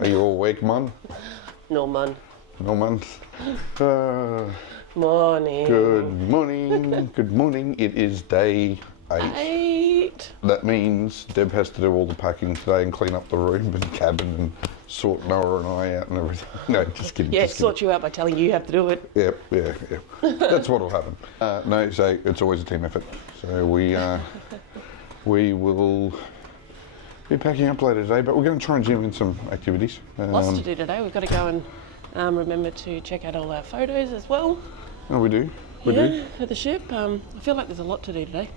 Are you all awake, Mum? No, man. No, Mum. Morning. Good morning. Good morning. It is day 8. 8. That means Deb has to do all the packing today and clean up the room and cabin and sort Noah and I out and everything. No, just kidding. Yeah, just sort kidding. you out by telling you have to do it. Yeah. That's what'll happen. No, so it's always a team effort. So we will be packing up later today, but we're going to try and jam in some activities. Lots to do today. We've got to go and remember to check out all our photos as well. Oh, we do. We do. For the ship. I feel like there's a lot to do today.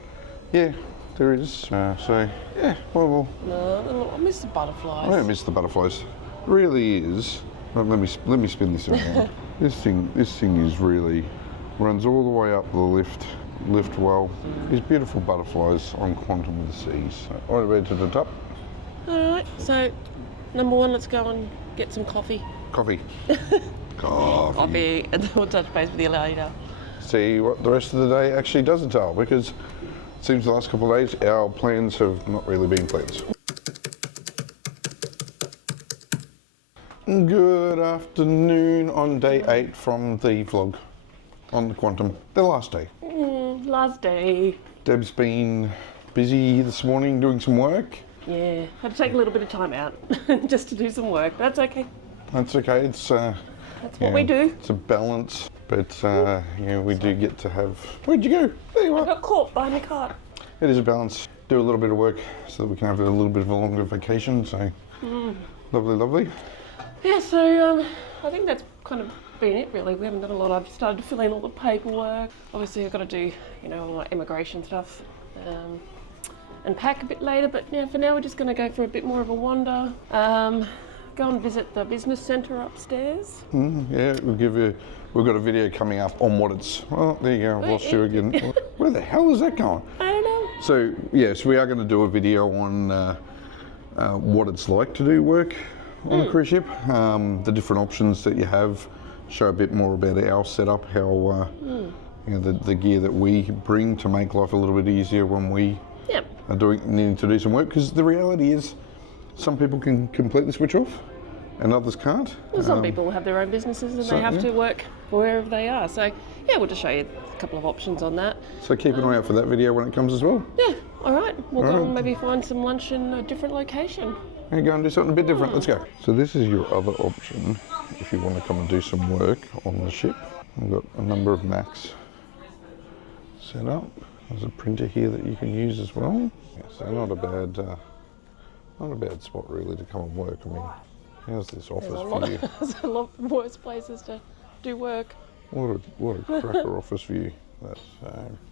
Yeah, there is. So yeah, well. No, I miss the butterflies. I don't miss the butterflies. It really is. But let me spin this around. This thing is really runs all the way up the lift well. These beautiful butterflies on Quantum of the Seas. So, all the way to the top. All right. So, number 1, let's go and get some coffee. Coffee. Coffee, and then we'll touch base with you later. See what the rest of the day actually does entail, because it seems the last couple of days our plans have not really been plans. Good afternoon on day 8 from the vlog on the Quantum, the last day. Last day. Deb's been busy this morning doing some work. Yeah, had to take a little bit of time out just to do some work. That's okay. That's okay. It's That's what we do. It's a balance, but we do get to have. Where'd you go? There you I are. got caught behind the cart. It is a balance. Do a little bit of work so that we can have a little bit of a longer vacation. So lovely. Yeah, so I think that's kind of been it really. We haven't done a lot. I've started to fill in all the paperwork. Obviously I've got to do, all my immigration stuff and pack a bit later, but yeah, for now we're just going to go for a bit more of a wander. Go and visit the business centre upstairs. Yeah, we've got a video coming up on what it's. Oh, there you go. I've lost you again. Where the hell is that going? I don't know. So yes, we are going to do a video on what it's like to do work on a cruise ship, the different options that you have, show a bit more about our setup, how the gear that we bring to make life a little bit easier when we are needing to do some work. Because the reality is, some people can completely switch off, and others can't. Well, some people have their own businesses and they have to work wherever they are. So yeah, we'll just show you a couple of options on that. So keep an eye out for that video when it comes as well. Yeah, all right. We'll go and maybe find some lunch in a different location. And go and do something a bit different. Let's go. So this is your other option if you want to come and do some work on the ship. We've got a number of Macs set up. There's a printer here that you can use as well. Yeah, so not a bad spot really to come and work. I mean, how's this office for you? There's a lot worse places to do work. What a cracker office view.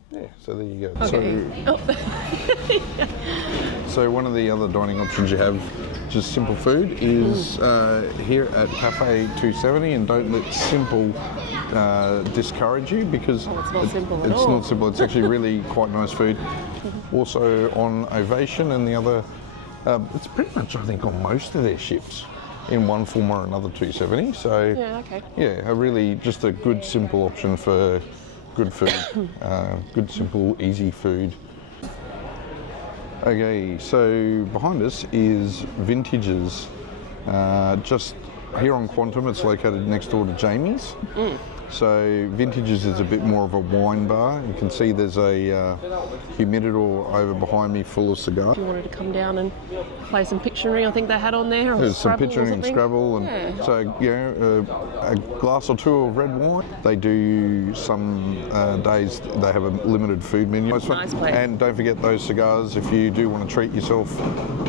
Yeah, so there you go. Okay. So one of the other dining options you have, just simple food, is here at Cafe 270, and don't let simple discourage you, because it's not simple at all. It's not simple. It's actually really quite nice food. Also on Ovation and the other, it's pretty much I think on most of their ships in one form or another 270. So yeah, just a good simple option for good food, good simple easy food. Okay, so behind us is Vintages. Just here on Quantum, it's located next door to Jamie's. So Vintages is a bit more of a wine bar. You can see there's a humidor over behind me full of cigars. You wanted to come down and play some Pictionary, I think they had on there. There's some Pictionary and Scrabble, and so a glass or two of red wine. They do some days they have a limited food menu. Nice place. And don't forget those cigars. If you do want to treat yourself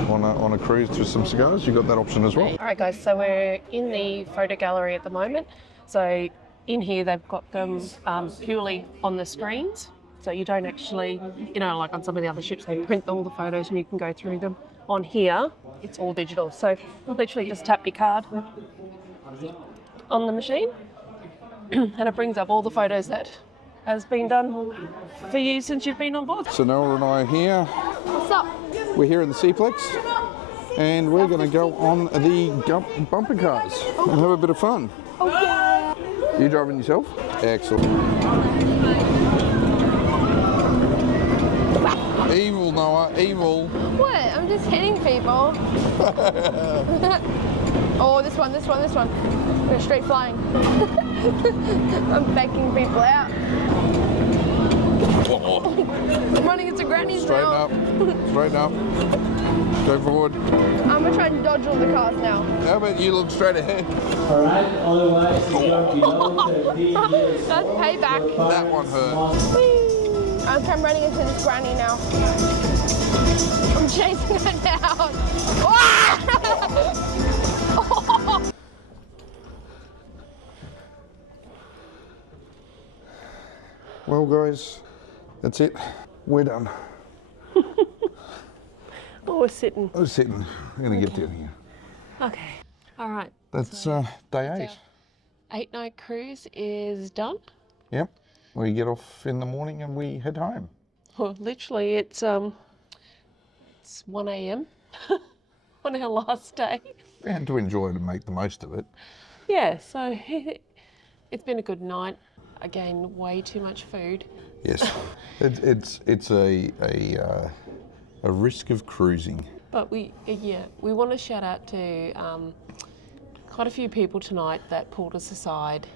on a cruise to some cigars, you've got that option as well. All right, guys. So we're in the photo gallery at the moment. So in here, they've got them purely on the screens. So you don't actually, like on some of the other ships, they print all the photos and you can go through them. On here, it's all digital. So literally just tap your card on the machine and it brings up all the photos that has been done for you since you've been on board. So Noah and I are here. What's up? We're here in the Seaplex, and we're going to go on the bumper cars and have a bit of fun. Okay. You driving yourself? Excellent. Evil, Noah, evil. What? I'm just hitting people. Oh, this one. We're straight flying. I'm faking people out. I'm running into grannies now. Straighten up. Go forward. I'm gonna try and dodge all the cars now. How about you look straight ahead? All right, otherwise if you're below 13 years That's payback. That one hurt. I'm running into this granny now. I'm chasing her down. Well, guys, that's it. We're done. Oh, we're sitting. We're sitting. We're going to get down here. Okay. All right. That's day 8. 8-night cruise is done. Yep. We get off in the morning and we head home. Well, literally, it's 1 a.m. on our last day. And to enjoy it and make the most of it. Yeah, so it's been a good night. Again, way too much food. Yes. It's a risk of cruising. But we want to shout out to quite a few people tonight that pulled us aside,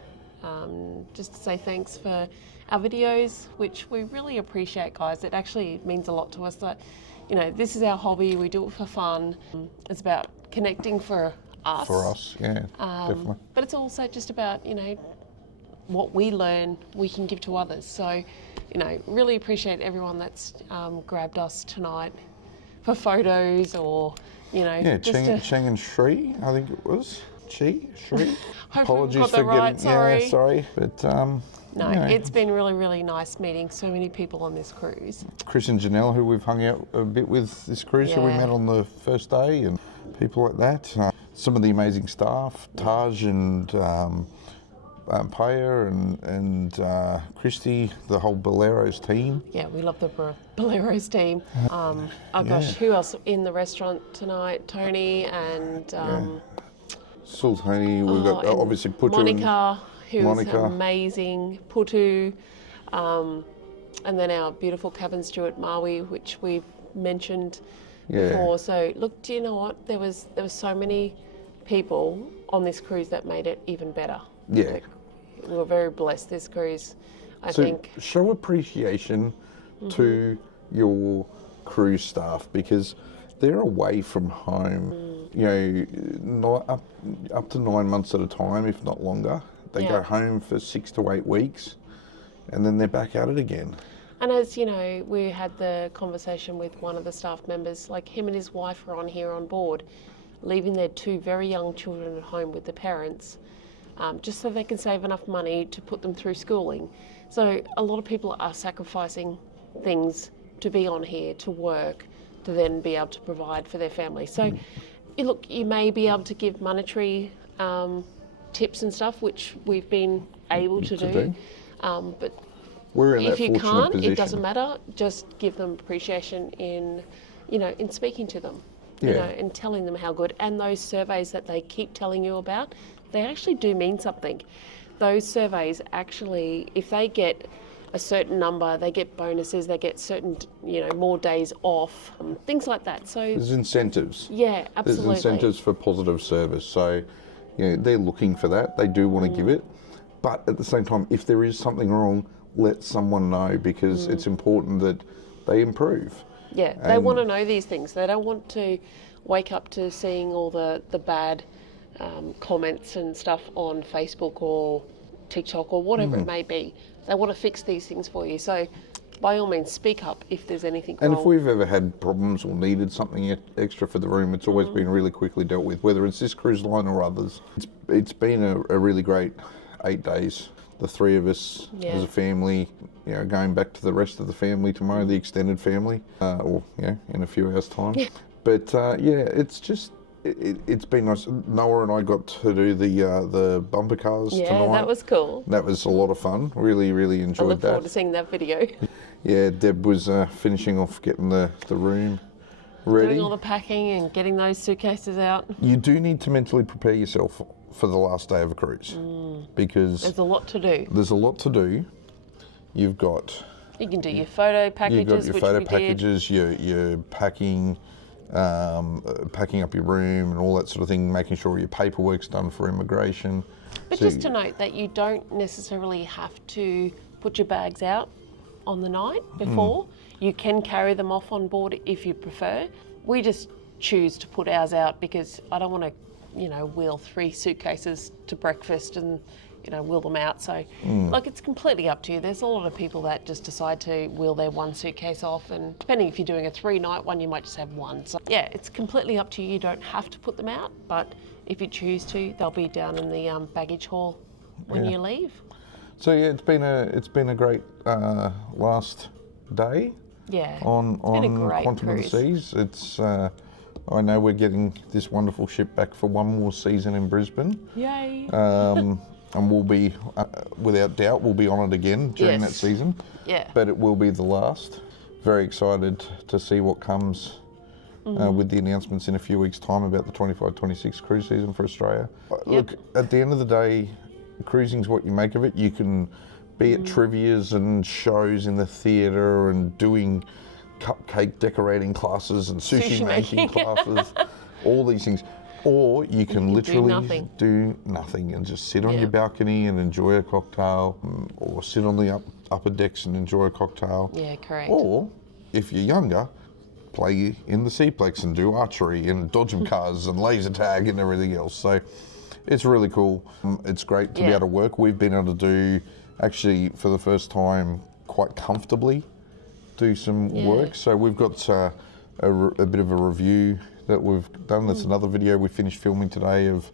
just to say thanks for our videos, which we really appreciate, guys. It actually means a lot to us that, this is our hobby. We do it for fun. It's about connecting for us. For us, yeah, definitely. But it's also just about, what we learn, we can give to others. So, really appreciate everyone that's grabbed us tonight for photos or, Yeah, just Cheng and Shri, I think it was. Shri? Hopefully we got that right, sorry. But, no, it's been really, really nice meeting so many people on this cruise. Chris and Janelle, who we've hung out a bit with this cruise, who we met on the first day, and people like that. Some of the amazing staff, Taj and Paya and Christy, the whole Boleros team. Yeah, we love the Boleros team. Gosh, who else in the restaurant tonight? Tony and Sultani, we've got obviously Putu. Monica, who's amazing. Putu, and then our beautiful cabin steward Maui, which we've mentioned before. So look, do you know what? There was so many people on this cruise that made it even better. Yeah. We were very blessed this cruise, I think. Show appreciation to your cruise staff because they're away from home, up to 9 months at a time, if not longer. They go home for 6 to 8 weeks and then they're back at it again. And as we had the conversation with one of the staff members, like him and his wife are on board, leaving their 2 very young children at home with the parents, just so they can save enough money to put them through schooling. So a lot of people are sacrificing things to be on here, to work, to then be able to provide for their family. So look, you may be able to give monetary tips and stuff, which we've been able to do. But we're in if that you fortunate can't, position. it doesn't matter. Just give them appreciation in speaking to them, and telling them how good. And those surveys that they keep telling you about, they actually do mean something. Those surveys actually, if they get a certain number, they get bonuses, they get certain, more days off, things like that. So there's incentives. Yeah, absolutely. There's incentives for positive service. So, they're looking for that. They do want to give it. But at the same time, if there is something wrong, let someone know because it's important that they improve. Yeah, they want to know these things. They don't want to wake up to seeing all the bad comments and stuff on Facebook or TikTok or whatever it may be. They want to fix these things for you. So by all means, speak up if there's anything wrong. And if we've ever had problems or needed something extra for the room, it's always been really quickly dealt with, whether it's this cruise line or others. It's been a really great 8 days. The 3 of us as a family, going back to the rest of the family tomorrow, the extended family, in a few hours' time. Yeah. But it's just, it's been nice. Noah and I got to do the bumper cars tonight. Yeah, that was cool. That was a lot of fun. Really, really enjoyed that. I look forward to seeing that video. Yeah, Deb was finishing off getting the room ready. Doing all the packing and getting those suitcases out. You do need to mentally prepare yourself for the last day of a cruise because there's a lot to do. There's a lot to do. You've got... You can do your photo packages, You've got your photo packages, your packing, packing up your room and all that sort of thing, making sure your paperwork's done for immigration. But So just to note that you don't necessarily have to put your bags out on the night before. You can carry them off on board if you prefer. We just choose to put ours out because I don't want to, you know, wheel 3 suitcases to breakfast and, you know, wheel them out. So, like, it's completely up to you. There's a lot of people that just decide to wheel their 1 suitcase off, and depending if you're doing a 3-night one, you might just have 1. So, yeah, it's completely up to you. You don't have to put them out, but if you choose to, they'll be down in the baggage hall when you leave. So yeah, it's been a great last day. Yeah, On been a great Quantum of the cruise. Seas. It's I know we're getting this wonderful ship back for one more season in Brisbane. Yay! And we'll be, without doubt, we'll be on it again during that Yes. season. Yeah. But it will be the last. Very excited to see what comes with the announcements in a few weeks' time about the 25-26 cruise season for Australia. Look, at the end of the day, cruising's what you make of it. You can be at trivias and shows in the theatre and doing cupcake decorating classes and sushi making classes, all these things. Or you can literally do nothing and just sit on your balcony and enjoy a cocktail, or sit on the upper decks and enjoy a cocktail. Yeah, correct. Or, if you're younger, play in the Seaplex and do archery and dodgem cars and laser tag and everything else. So it's really cool. It's great to be able to work. We've been able to do, actually, for the first time, quite comfortably, do some work. So we've got a bit of a review that we've done. That's another video we finished filming today of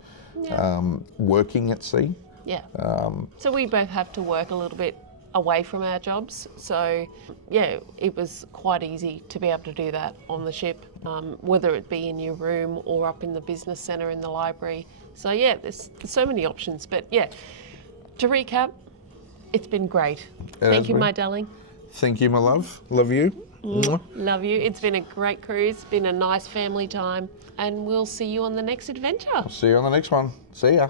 working at sea. Yeah. So we both have to work a little bit away from our jobs. So yeah, it was quite easy to be able to do that on the ship, whether it be in your room or up in the business centre in the library. So yeah, there's so many options. But yeah, to recap, it's been great. Thank you, my darling. Thank you, my love. Love you. Love you. It's been a great cruise, been a nice family time, and we'll see you on the next adventure. See you on the next one. See ya.